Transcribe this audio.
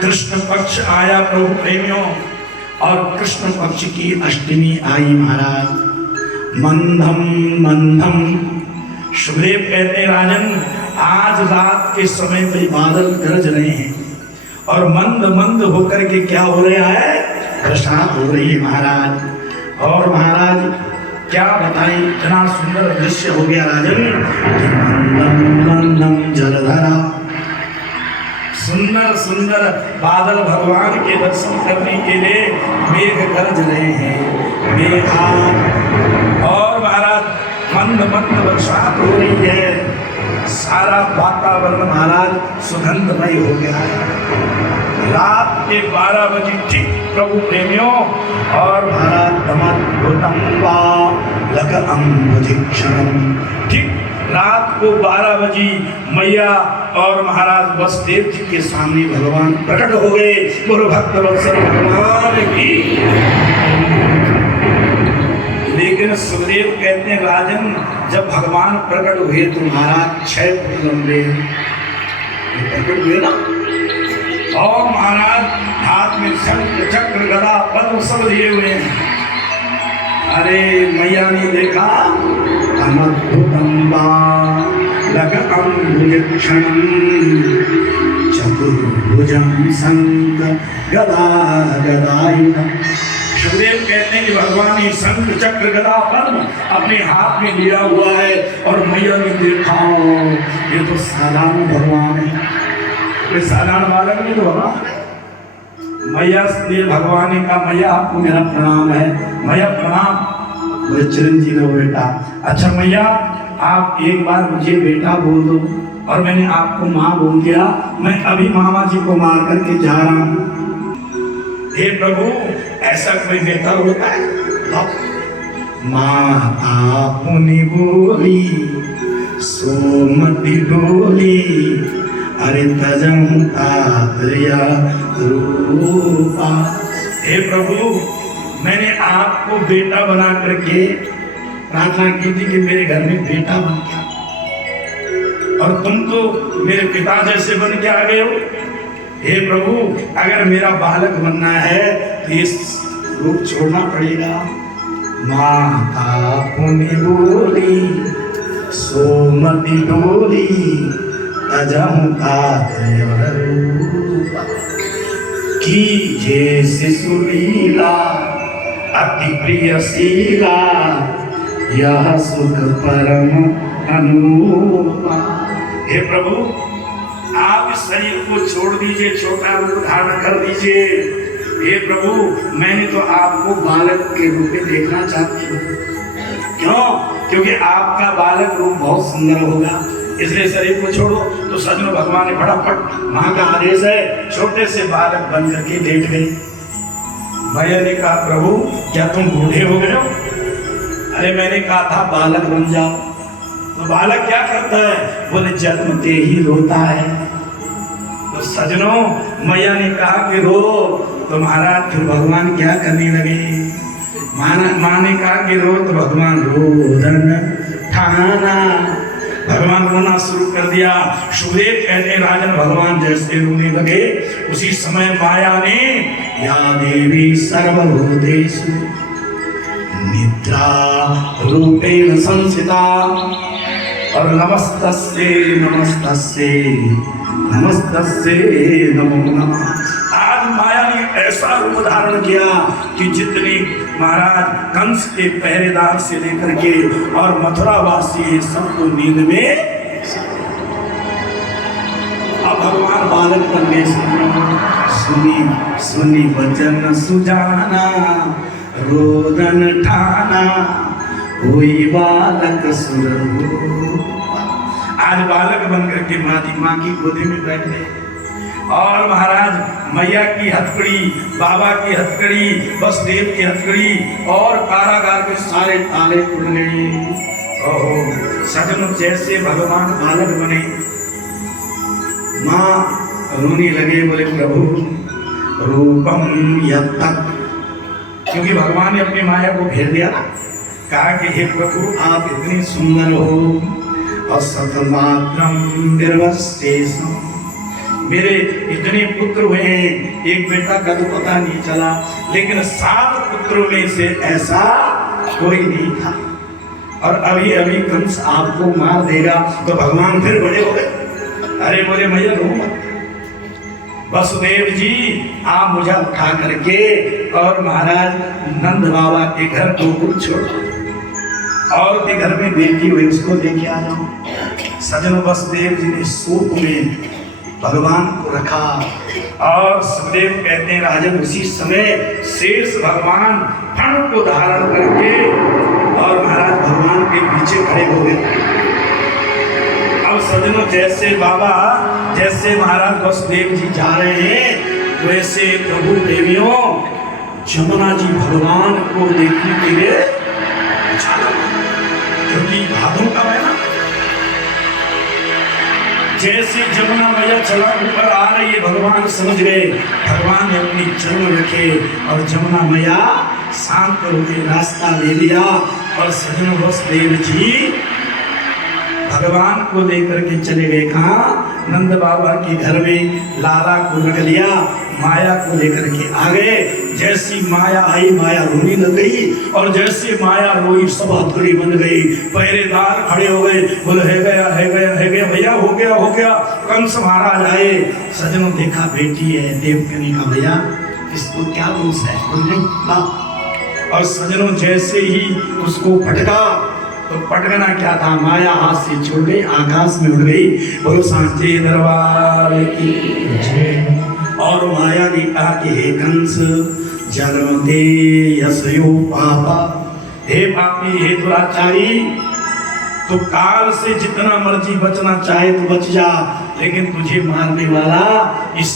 कृष्ण पक्ष आया प्रभु प्रेमियों, और कृष्ण पक्ष की अष्टमी आई महाराज। मंदम मंदम, सुग्रीव कहते राजन, आज रात के समय पे बादल गरज रहे हैं और मंद मंद होकर के क्या हो रहा है, बरसात हो रही है महाराज। और महाराज क्या बताएं, इतना सुंदर दृश्य हो गया राजन कि मंदम मंदम जलधरा, सुंदर सुंदर बादल भगवान के दर्शन करने के लिए मेघ गरज रहे हैं, मेघा। और महाराज मंद मंद बरसात हो रही है, सारा वातावरण महाराज सुगंधमय हो गया है। रात के 12 बजे ठीक प्रभु प्रेमियों, और महाराज तमद्भुतंबा लग अंबुधिक्षणम, ठीक रात को 12 बजे मैया और महाराज वसुदेव जी के सामने भगवान प्रकट हो गए। गुरु भक्त वत्सल भगवान की। लेकिन सुग्रीव कहते हैं राजन, जब भगवान प्रकट हुए तो महाराज 6 फुट लंबे प्रकट हुए ना, और महाराज हाथ में शंख चक्र गदा पद्म सब लिए हुए हैं। अरे मैया ने देखा, अमद्भुतंबा लग अंबुधिक्षणम चतुर्भुजं संग गदा गदायुधम। सुग्रीव कहते हैं कि भगवान ये शंख चक्र गदा पद्म अपने हाथ में लिया हुआ है, और मैया ने देखा ये तो साधारण भगवान है, ये साधारण बालक नहीं तो भगवान है। मैया ने भगवान ने कहा, मैया आपको मेरा प्रणाम है। मैया प्रणाम, बोले चिरंजीव हो बेटा। अच्छा मैया, आप एक बार मुझे बेटा बोल दो, और मैंने आपको माँ बोल दिया, मैं अभी मामा जी को मार करके जा रहा हूँ। हे प्रभु, ऐसा कोई बेटा होता है? माता पुनि बोली सोमति डोली, अरे तजं तातया रूपा। हे प्रभु, मैंने आपको बेटा बना करके प्रार्थना की थी कि मेरे घर में बेटा बन गया, और तुम तो मेरे पिता जैसे बन के आ गए हो। हे प्रभु, अगर मेरा बालक बनना है तो इस रूप छोड़ना पड़ेगा। माता पुनि बोली सोमति डोली, तजहु तातया रूपा। की जे शिशु लीला अति प्रियशीला, यह सुख परम अनुपमा। हे प्रभु, आप इस शरीर को छोड़ दीजिए, छोटा रूप धारण कर दीजिए। हे प्रभु, मैंने तो आपको बालक के रूप में देखना चाहती हूँ। क्यों? क्योंकि आपका बालक रूप बहुत सुंदर होगा, इसलिए शरीर को छोड़ो। तो सजनो भगवान ने फटाफट, माँ का आदेश है, छोटे से बालक बन करके लेट गए। भैया ने कहा, प्रभु क्या तुम बूढ़े हो गए हो? अरे मैंने कहा था बालक बन जाओ। तो बालक क्या करता है? बोले जन्मते ही रोता है। तो सजनों, मैया ने कहा कि रो, तो महाराज फिर भगवान क्या करने लगे? माँ ने कहा कि रो, तो भगवान रोदन ठाना, भगवान रोना शुरू कर दिया। सुग्रीव कहते राजन, भगवान जैसे रोने लगे, उसी समय माया ने, या देवी सर्वभूतेषु निद्रा रूपेण संस्थिता, और नमस्तस्ये नमस्तस्ये नमस्तस्ये नमो नमः। आज माया ने ऐसा रूप धारण किया कि जितने महाराज कंस के पहरेदार से लेकर के और मथुरावासी सबको नींद में, अब भगवान बालक बनने सुनी सुनी वचन सुजाना, रोदन ठाना, कोई बालक सुर। आज बालक बनकर के माँ की गोदी में बैठ गए, और महाराज मैया की हथकड़ी, बाबा की हथकड़ी, वसुदेव की हथकड़ी, और कारागार के सारे ताले खुल गए। ओहो सजन, जैसे भगवान बालक बने, माँ रोने लगे। बोले प्रभु रूपम यत् तक, क्योंकि भगवान ने अपनी माया को भेज दिया ना। कहा कि हे प्रभु, आप इतनी सुंदर हो, और सतमात्रम निर्वस्तेषु मेरे इतने पुत्र हुए हैं, एक बेटा का तो पता नहीं चला, लेकिन 7 पुत्रों में से ऐसा कोई नहीं था। और अभी अभी कंस आपको मार देगा तो भगवान फिर बड़े हो गए। अरे बोले मैया रो मत, वसुदेव जी आप मुझे उठा करके और महाराज नंद बाबा के घर गोकुल छोड़ो, और के घर में बेटी हुई उसको लेके आ जाओ। सजन वसुदेव जी ने सूप में भगवान को रखा, और सुखदेव कहते हैं राजन उसी समय शेष भगवान फण को धारण करके और महाराज भगवान के पीछे खड़े हो गए। अब सजनों जैसे बाबा, जैसे महाराज वसुदेव जी जा रहे हैं, वैसे प्रभु प्रेमियों जमुना जी भगवान को देखने के लिए क्योंकि भादों का महीना, जैसे जमुना मैया चला ऊपर आ रही है, भगवान समझ गए भगवान ने अपनी चरण रखे और जमुना मैया शांत हो गई, रास्ता ले लिया। और सजन वसुदेव जी भगवान को लेकर के चले गए कहाँ? नंद बाबा के घर में। लाला को रख लिया, माया को लेकर के आ गए। जैसी माया आई, माया रोने लग गई, और जैसे माया रोई सब हथकड़ी बन गई। पहरेदार खड़े हो गए, बोले है गया है गया है गया, भैया हो गया हो गया। कंस महाराज आए, सजनों देखा बेटी है, देवकनी का भैया इसको क्या दोष है? बोले ना। और सजनों जैसे ही उसको पटका, तो पटकना क्या था, माया हाथ से छूट गई, आकाश में उड़ गई। बोलो सांचे दरबार की जय। और माया ने कहा कि हे कंस जन्म दे यशयो पापा, हे पापी हे दुराचारी, तो काल से जितना मर्जी बचना चाहे तो बच जा, लेकिन तुझे मारने वाला इस